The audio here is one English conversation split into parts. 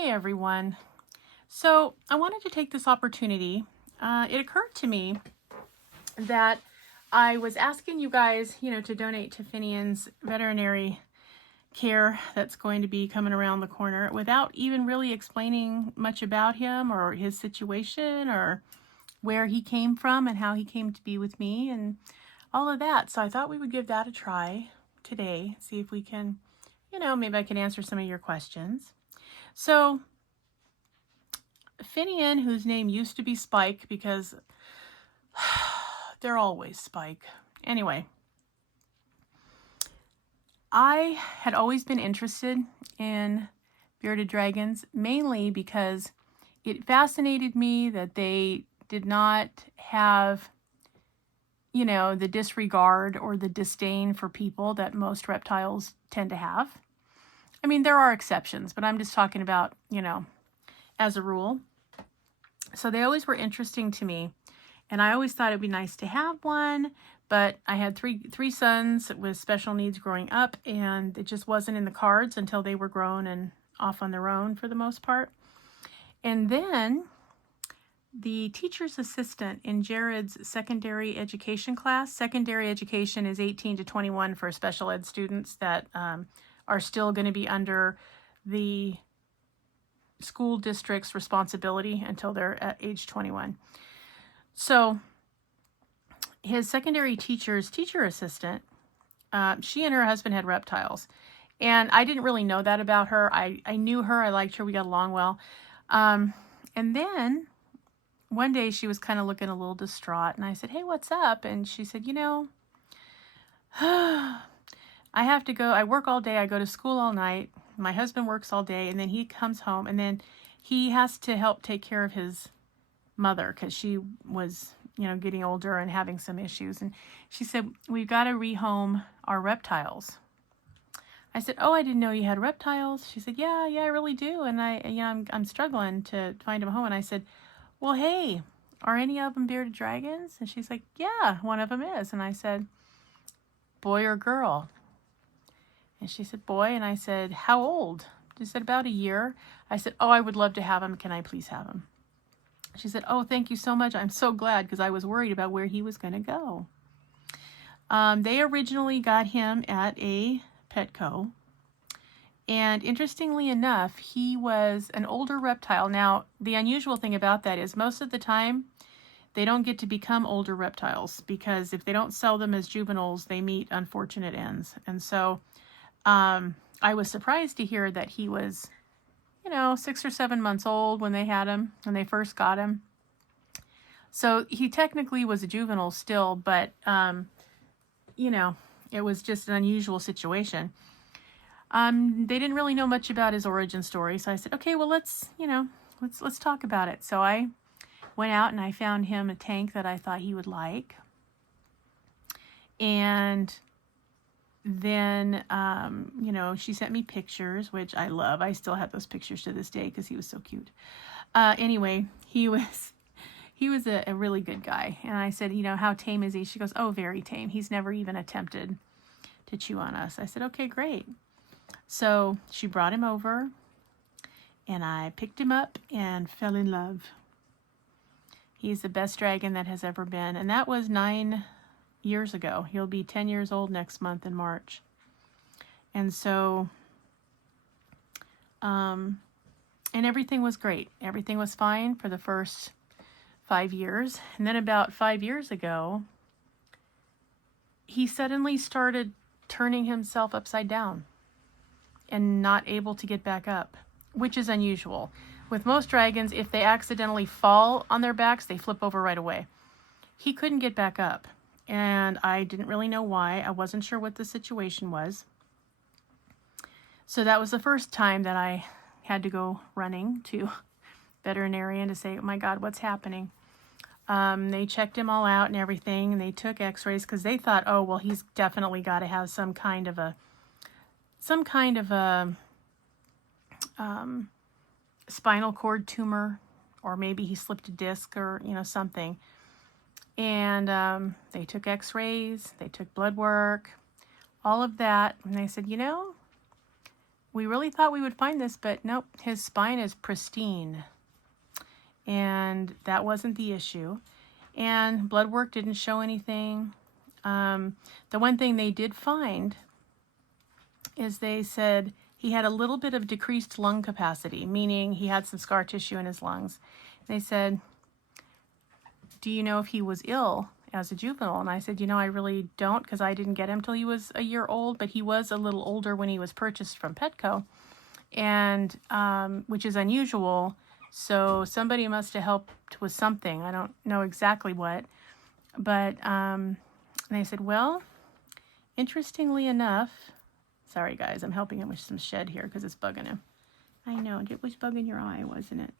Hey everyone. So I wanted to take this opportunity. It occurred to me that I was asking you guys, to donate to Finnian's veterinary care that's going to be coming around the corner without even really explaining much about him or his situation or where he came from and how he came to be with me and all of that. So I thought we would give that a try today, see if we can, maybe I can answer some of your questions. So Finnian, whose name used to be Spike because they're always Spike. Anyway, I had always been interested in bearded dragons, mainly because it fascinated me that they did not have, the disregard or the disdain for people that most reptiles tend to have. I mean, there are exceptions, but I'm just talking about, as a rule. So they always were interesting to me, and I always thought it'd be nice to have one, but I had three sons with special needs growing up, and it just wasn't in the cards until they were grown and off on their own for the most part. And then the teacher's assistant in Jared's secondary education class. Secondary education is 18 to 21 for special ed students that are still going to be under the school district's responsibility until they're at age 21. So his secondary teacher's teacher assistant, she and her husband had reptiles. And I didn't really know that about her. I knew her. I liked her. We got along well. And then one day she was kind of looking a little distraught. And I said, "Hey, what's up?" And she said, I have to go. I work all day. I go to school all night. My husband works all day. And then he comes home. And then he has to help take care of his mother because she was, getting older and having some issues. And she said, "We've got to rehome our reptiles." I said, "Oh, I didn't know you had reptiles." She said, Yeah, I really do. And I'm struggling to find them a home. And I said, "Well, hey, are any of them bearded dragons?" And she's like, "Yeah, one of them is." And I said, "Boy or girl?" And she said, "Boy." And I said, "How old?" She said, "About a year." I said, "Oh, I would love to have him. Can I please have him?" She said, "Oh, thank you so much. I'm so glad," because I was worried about where he was going to go. They originally got him at a Petco. And interestingly enough, he was an older reptile. Now, the unusual thing about that is most of the time, they don't get to become older reptiles because if they don't sell them as juveniles, they meet unfortunate ends. And so I was surprised to hear that he was 6 or 7 months old when they had him, when they first got him. So he technically was a juvenile still, but, it was just an unusual situation. They didn't really know much about his origin story. So I said, okay, well, let's talk about it. So I went out and I found him a tank that I thought he would like. And then, she sent me pictures, which I love. I still have those pictures to this day because he was so cute. Anyway, he was a really good guy. And I said, "How tame is he?" She goes, "Oh, very tame. He's never even attempted to chew on us." I said, "Okay, great." So she brought him over and I picked him up and fell in love. He's the best dragon that has ever been. And that was 9 years ago. He'll be 10 years old next month in March. And so, and everything was great. Everything was fine for the first 5 years. And then about 5 years ago, he suddenly started turning himself upside down and not able to get back up, which is unusual. With most dragons, if they accidentally fall on their backs, they flip over right away. He couldn't get back up. And I didn't really know why. I wasn't sure what the situation was. So that was the first time that I had to go running to veterinarian to say, "Oh my God, what's happening?" They checked him all out and everything, and they took x-rays because they thought, oh, well, he's definitely got to have some kind of a spinal cord tumor, or maybe he slipped a disc or, something. And they took x-rays, they took blood work, all of that. And they said, we really thought we would find this, but nope, his spine is pristine. And that wasn't the issue. And blood work didn't show anything. The one thing they did find is they said he had a little bit of decreased lung capacity, meaning he had some scar tissue in his lungs. They said, do you know if he was ill as a juvenile? And I said, I really don't, because I didn't get him till he was a year old, but he was a little older when he was purchased from Petco, and which is unusual. So somebody must have helped with something. I don't know exactly what, but they said, well, interestingly enough, sorry guys, I'm helping him with some shed here because it's bugging him. I know, it was bugging your eye, wasn't it?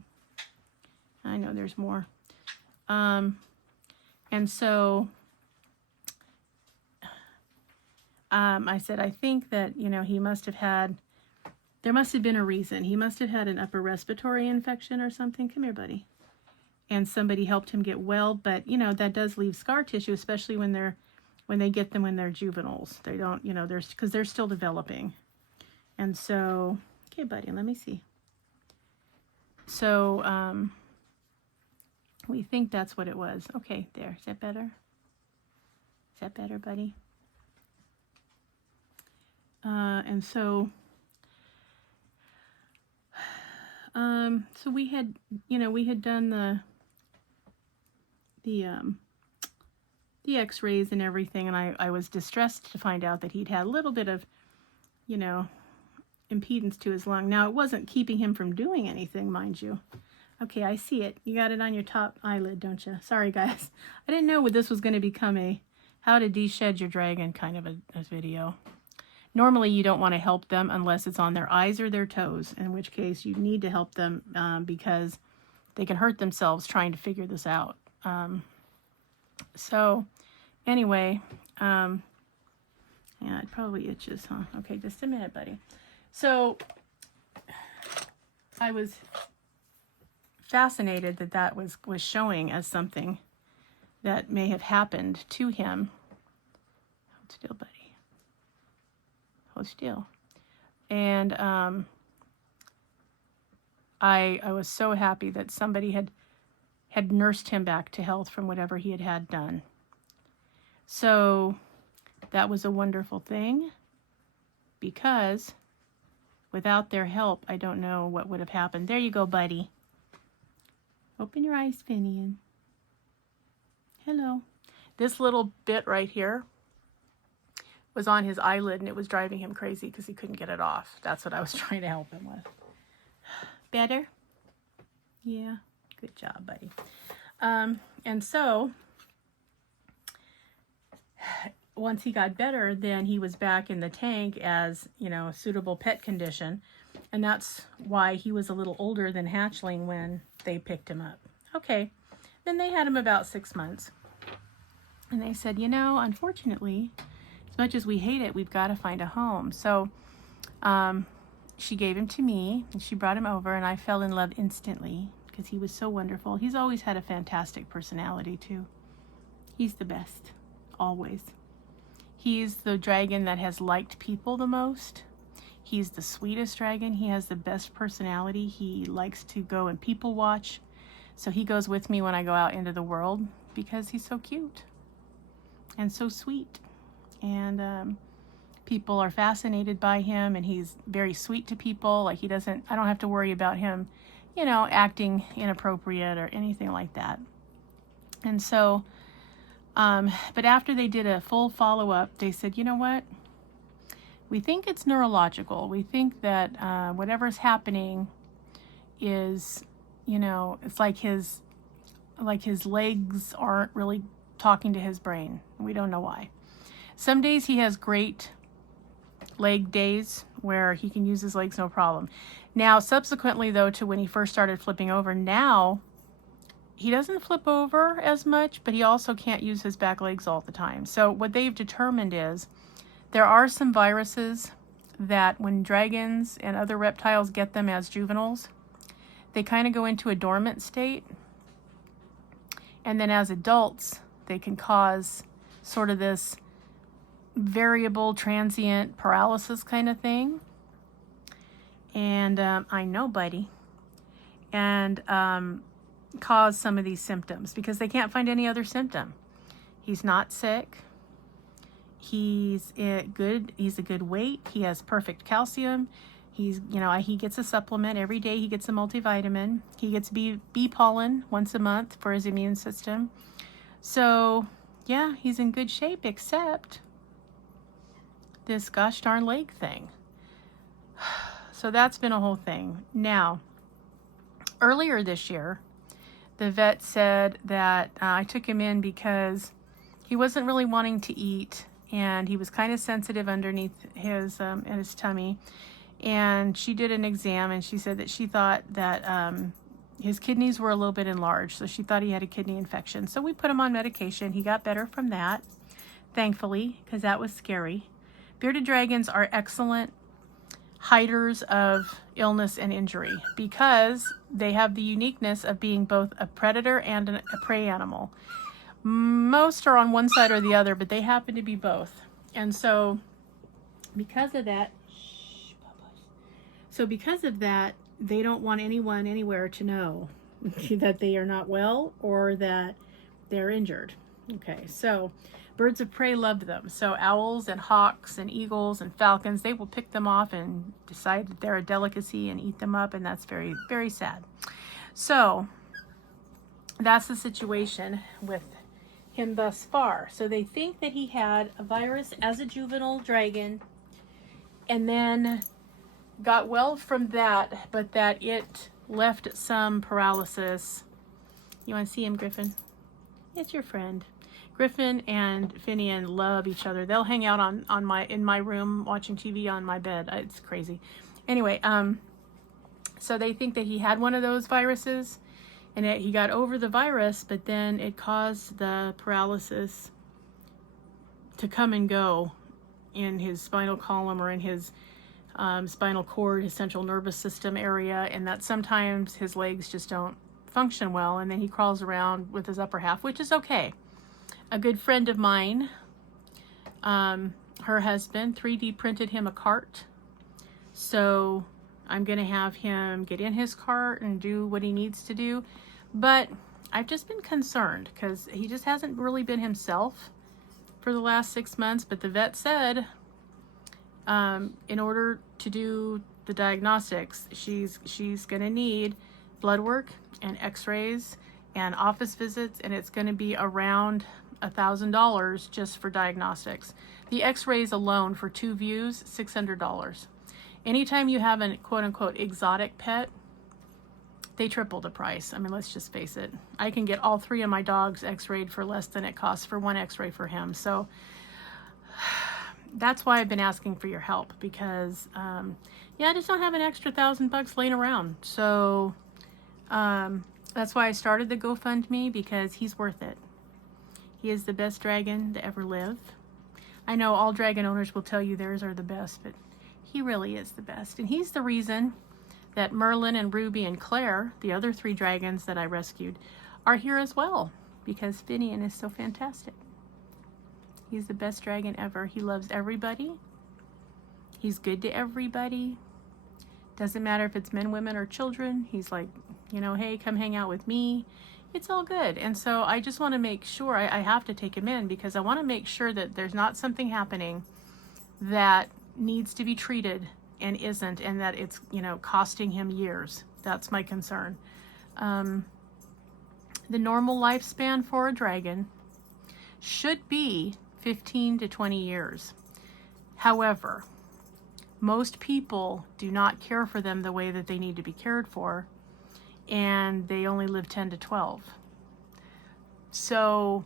I know there's more. And so I said, I think that, he must have had, there must have been a reason. He must have had an upper respiratory infection or something. Come here, buddy. And somebody helped him get well, but, that does leave scar tissue, especially when they get them when they're juveniles. They don't, because they're still developing. And so, okay, buddy, let me see. So, we think that's what it was. Okay, there. Is that better? Is that better, buddy? And so, so we had, we had done the x-rays and everything, and I was distressed to find out that he'd had a little bit of, impedance to his lung. Now, it wasn't keeping him from doing anything, mind you. Okay, I see it. You got it on your top eyelid, don't you? Sorry, guys. I didn't know this was going to become a how to de-shed your dragon kind of a video. Normally, you don't want to help them unless it's on their eyes or their toes, in which case you need to help them because they can hurt themselves trying to figure this out. So, anyway, yeah, it probably itches, huh? Okay, just a minute, buddy. So, I was fascinated that was showing as something that may have happened to him. Hold still, buddy. Hold still. And I was so happy that somebody had nursed him back to health from whatever he had done. So that was a wonderful thing, because without their help, I don't know what would have happened. There you go, buddy. Open your eyes, Finnian. Hello. This little bit right here was on his eyelid, and it was driving him crazy because he couldn't get it off. That's what I was trying to help him with. Better? Yeah. Good job, buddy. And so, once he got better, then he was back in the tank as, a suitable pet condition. And that's why he was a little older than hatchling when they picked him up. Okay. Then they had him about 6 months. And they said, unfortunately, as much as we hate it, we've got to find a home. So she gave him to me, and she brought him over, and I fell in love instantly because he was so wonderful. He's always had a fantastic personality, too. He's the best, always. He's the dragon that has liked people the most. He's the sweetest dragon. He has the best personality. He likes to go and people watch. So he goes with me when I go out into the world because he's so cute and so sweet. And people are fascinated by him, and he's very sweet to people. Like, I don't have to worry about him, acting inappropriate or anything like that. And so, but after they did a full follow-up, they said, you know what? We think it's neurological. We think that whatever's happening is, it's like his legs aren't really talking to his brain. We don't know why. Some days he has great leg days where he can use his legs no problem. Now, subsequently, though, to when he first started flipping over, now he doesn't flip over as much, but he also can't use his back legs all the time. So what they've determined is there are some viruses that when dragons and other reptiles get them as juveniles, they kind of go into a dormant state. And then as adults, they can cause sort of this variable transient paralysis kind of thing. and I know Buddy, and cause some of these symptoms because they can't find any other symptom. He's not sick. He's good. He's a good weight. He has perfect calcium. He's, he gets a supplement every day. He gets a multivitamin. He gets bee pollen once a month for his immune system. So yeah, he's in good shape, except this gosh darn leg thing. So that's been a whole thing. Now, earlier this year, the vet said that I took him in because he wasn't really wanting to eat, and he was kind of sensitive underneath his tummy. And she did an exam, and she said that she thought that his kidneys were a little bit enlarged, so she thought he had a kidney infection. So we put him on medication. He got better from that, thankfully, because that was scary. Bearded dragons are excellent hiders of illness and injury because they have the uniqueness of being both a predator and a prey animal. Most are on one side or the other, but they happen to be both. And so because of that, they don't want anyone anywhere to know that they are not well or that they're injured. Okay, so birds of prey love them. So owls and hawks and eagles and falcons, they will pick them off and decide that they're a delicacy and eat them up, and that's very, very sad. So that's the situation with him thus far. So they think that he had a virus as a juvenile dragon and then got well from that, but that it left some paralysis. You want to see him, Griffin? It's your friend. Griffin and Finnian love each other. They'll hang out in my room watching TV on my bed. It's crazy. Anyway, so they think that he had one of those viruses, and he got over the virus, but then it caused the paralysis to come and go in his spinal column or in his spinal cord, his central nervous system area, and that sometimes his legs just don't function well, and then he crawls around with his upper half, which is okay. A good friend of mine, her husband 3D printed him a cart, so I'm gonna have him get in his cart and do what he needs to do. But I've just been concerned because he just hasn't really been himself for the last 6 months. But the vet said in order to do the diagnostics, she's gonna need blood work and x-rays and office visits, and it's gonna be around $1,000 just for diagnostics. The x-rays alone for 2 views, $600. Anytime you have a quote-unquote exotic pet, they triple the price. I mean, let's just face it. I can get all 3 of my dogs x-rayed for less than it costs for 1 x-ray for him. So that's why I've been asking for your help, because yeah, I just don't have an extra $1,000 laying around. So that's why I started the GoFundMe, because he's worth it. He is the best dragon to ever live. I know all dragon owners will tell you theirs are the best, but he really is the best. And he's the reason that Merlin and Ruby and Claire, the other 3 dragons that I rescued, are here as well, because Finnian is so fantastic. He's the best dragon ever. He loves everybody. He's good to everybody. Doesn't matter if it's men, women, or children. He's like, hey, come hang out with me. It's all good. And so I just want to make sure, I have to take him in because I want to make sure that there's not something happening that needs to be treated and isn't, and that it's, costing him years. That's my concern. The normal lifespan for a dragon should be 15 to 20 years. However, most people do not care for them the way that they need to be cared for, and they only live 10 to 12. So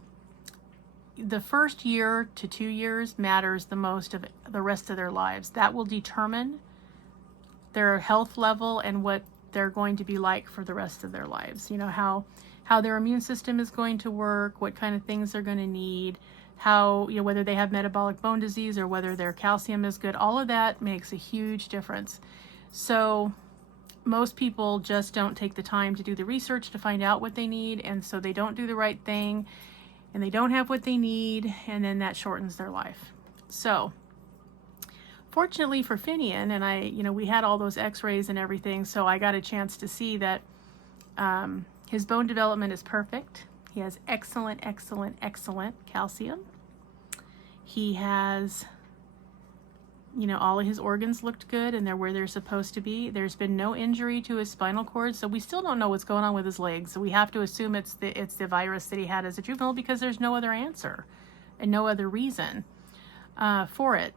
the first year to 2 years matters the most of the rest of their lives. That will determine their health level and what they're going to be like for the rest of their lives. How their immune system is going to work, what kind of things they're going to need, how, whether they have metabolic bone disease or whether their calcium is good. All of that makes a huge difference. So most people just don't take the time to do the research to find out what they need, and so they don't do the right thing, and they don't have what they need, and then that shortens their life. So fortunately for Finnian, and we had all those x-rays and everything, so I got a chance to see that his bone development is perfect. He has excellent, excellent, excellent calcium. He has, all of his organs looked good and they're where they're supposed to be. There's been no injury to his spinal cord, so we still don't know what's going on with his legs. So we have to assume it's the virus that he had as a juvenile, because there's no other answer and no other reason for it.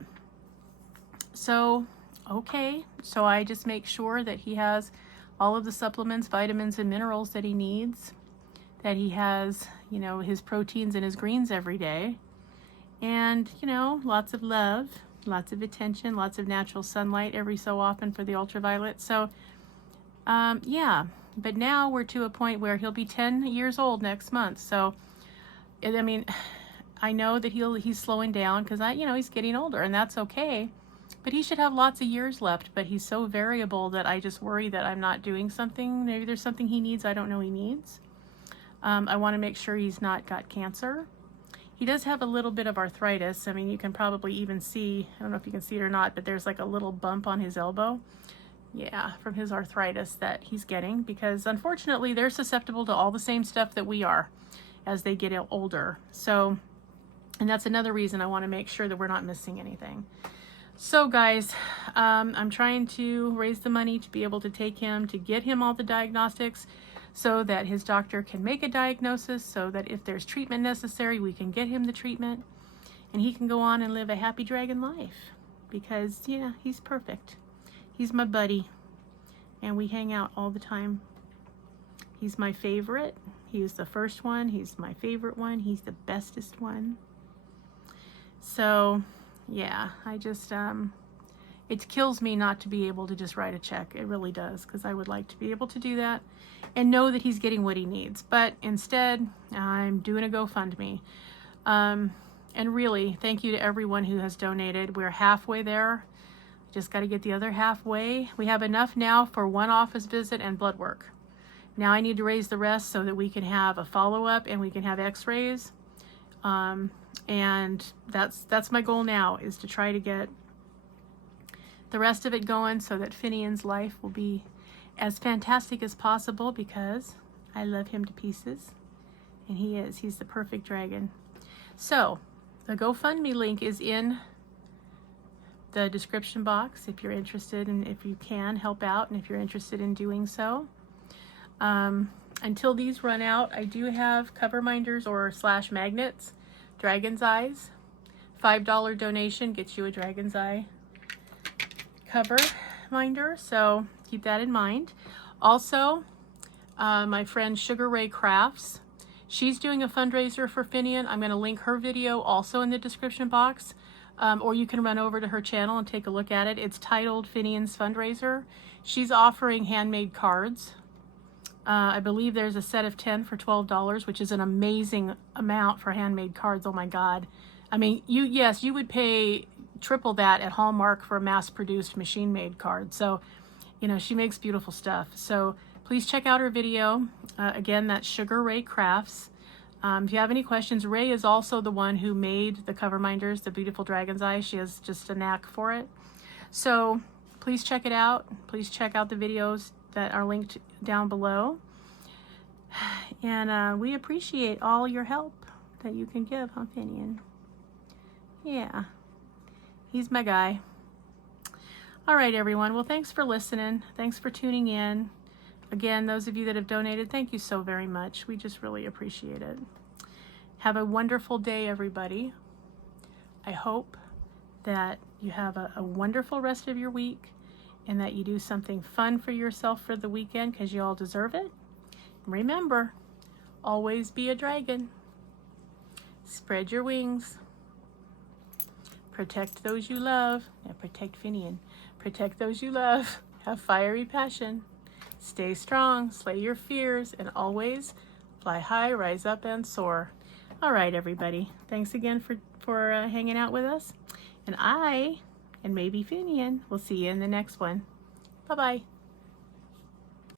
So, okay, so I just make sure that he has all of the supplements, vitamins, and minerals that he needs, that he has, his proteins and his greens every day, and, lots of love, lots of attention, lots of natural sunlight every so often for the ultraviolet. So, yeah, but now we're to a point where he'll be 10 years old next month. So, I mean, I know that he's slowing down because he's getting older, and that's okay. But he should have lots of years left, but he's so variable that I just worry that I'm not doing something. Maybe there's something he needs I don't know he needs. I want to make sure he's not got cancer. He does have a little bit of arthritis. I mean, you can probably even see, I don't know if you can see it or not, but there's like a little bump on his elbow. Yeah, from his arthritis that he's getting, because unfortunately they're susceptible to all the same stuff that we are as they get older. So, and that's another reason I want to make sure that we're not missing anything. So guys, I'm trying to raise the money to be able to take him, to get him all the diagnostics so that his doctor can make a diagnosis, so that if there's treatment necessary, we can get him the treatment and he can go on and live a happy dragon life, because yeah, he's perfect. He's my buddy and we hang out all the time. He's my favorite. He was the first one. He's my favorite one. He's the bestest one. So yeah, I just, it kills me not to be able to just write a check. It really does, because I would like to be able to do that and know that he's getting what he needs. But instead, I'm doing a GoFundMe. And really, thank you to everyone who has donated. We're halfway there. Just got to get the other halfway. We have enough now for one office visit and blood work. Now I need to raise the rest so that we can have a follow-up and we can have x-rays. And that's my goal now, is to try to get the rest of it going so that Finnian's life will be as fantastic as possible, because I love him to pieces and he's the perfect dragon. So the GoFundMe link is in the description box if you're interested, and if you can help out and if you're interested in doing so. Until these run out, I do have cover minders or / magnets. Dragon's eyes. $5 donation gets you a dragon's eye cover minder, so keep that in mind. Also, my friend SugarRayCrafts, she's doing a fundraiser for Finnian. I'm going to link her video also in the description box, or you can run over to her channel and take a look at it. It's titled Finnian's Fundraiser. She's offering handmade cards. I believe there's a set of 10 for $12, which is an amazing amount for handmade cards. Oh my God. I mean, you would pay triple that at Hallmark for a mass-produced machine-made card. So, she makes beautiful stuff. So please check out her video. Again, that's SugarRayCrafts. If you have any questions, Ray is also the one who made the cover minders, the beautiful dragon's eye. She has just a knack for it. So please check it out. Please check out the videos that are linked down below. And we appreciate all your help that you can give, huh, Finnian? Yeah, he's my guy. All right, everyone. Well, thanks for listening. Thanks for tuning in. Again, those of you that have donated, thank you so very much. We just really appreciate it. Have a wonderful day, everybody. I hope that you have a wonderful rest of your week, and that you do something fun for yourself for the weekend, because you all deserve it. Remember, always be a dragon. Spread your wings. Protect those you love. Now protect Finnian. Protect those you love. Have fiery passion. Stay strong, slay your fears, and always fly high, rise up, and soar. All right, everybody. Thanks again for hanging out with us. And maybe Finnian, we'll see you in the next one. Bye-bye.